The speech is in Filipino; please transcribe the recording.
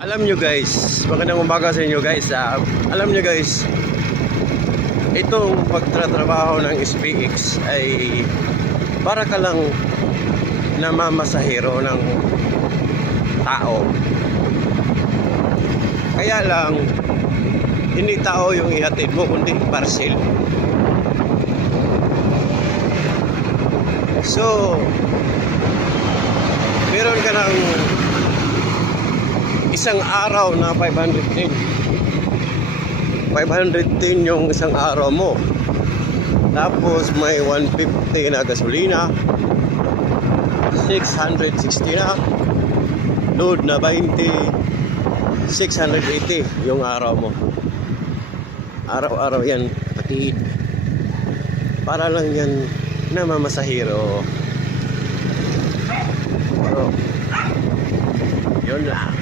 Alam nyo guys, magandang umaga sa inyo guys. Alam nyo guys, itong pagtatrabaho ng SPX ay para ka lang namamasahero ng tao. Kaya lang, hindi tao yung ihatid mo, kundi parcel. So, meron ka ng isang araw na 510 yung isang araw mo, tapos may 150 na gasolina, 660 na load na 20, 680 yung araw mo. Araw-araw yan patid para lang yan na mamasahero. Pero yun lang.